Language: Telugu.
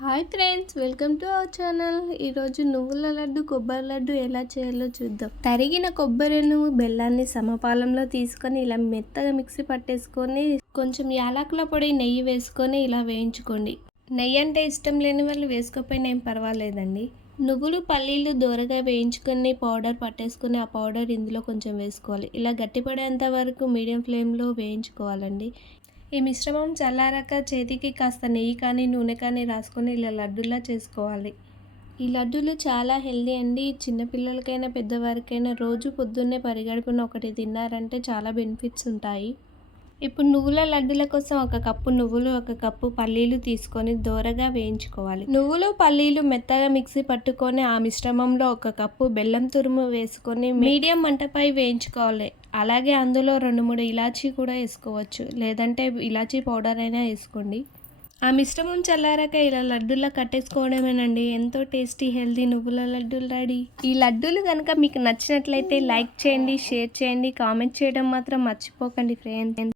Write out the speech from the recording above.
Hi friends, welcome to our channel. ఈరోజు నువ్వుల లడ్డు, కొబ్బరి లడ్డు ఎలా చేయాలో చూద్దాం. తరిగిన కొబ్బరిను, బెల్లాన్ని సమపాలంలో తీసుకొని ఇలా మెత్తగా మిక్సీ పట్టేసుకొని కొంచెం యాలకుల పొడి, నెయ్యి వేసుకొని ఇలా వేయించుకోండి. నెయ్యి అంటే ఇష్టం లేని వాళ్ళు వేసుకోకపోయినా ఏం పర్వాలేదండి. నువ్వులు, పల్లీలు దోరగా వేయించుకొని పౌడర్ పట్టేసుకొని ఆ పౌడర్ ఇందులో కొంచెం వేసుకోవాలి. ఇలా గట్టిపడేంత వరకు మీడియం ఫ్లేమ్లో వేయించుకోవాలండి. ఈ మిశ్రమం చల్లారాక చేతికి కాస్త నెయ్యి కానీ నూనె కానీ రాసుకొని ఇలా లడ్డూలా చేసుకోవాలి. ఈ లడ్డూలు చాలా హెల్దీ అండి. చిన్నపిల్లలకైనా పెద్దవారికైనా రోజు పొద్దున్నే పరిగడుపున ఒకటి తిన్నారంటే చాలా బెనిఫిట్స్ ఉంటాయి. ఇప్పుడు నువ్వుల లడ్డుల కోసం 1 కప్పు నువ్వులు, 1 కప్పు పల్లీలు తీసుకొని దోరగా వేయించుకోవాలి. నువ్వులు, పల్లీలు మెత్తగా మిక్సీ పట్టుకొని ఆ మిశ్రమంలో 1 కప్పు బెల్లం తురుము వేసుకొని మీడియం మంటపై వేయించుకోవాలి. అలాగే అందులో 2-3 ఇలాచీ కూడా వేసుకోవచ్చు, లేదంటే ఇలాచీ పౌడర్ అయినా వేసుకోండి. ఆ మిశ్రమం చల్లారాక ఇలా లడ్డూలా కట్టేసుకోవడమేనండి. ఎంతో టేస్టీ, హెల్దీ నువ్వుల లడ్డూలు రెడీ. ఈ లడ్డూలు కనుక మీకు నచ్చినట్లయితే లైక్ చేయండి, షేర్ చేయండి, కామెంట్ చేయడం మాత్రం మర్చిపోకండి ఫ్రెండ్స్.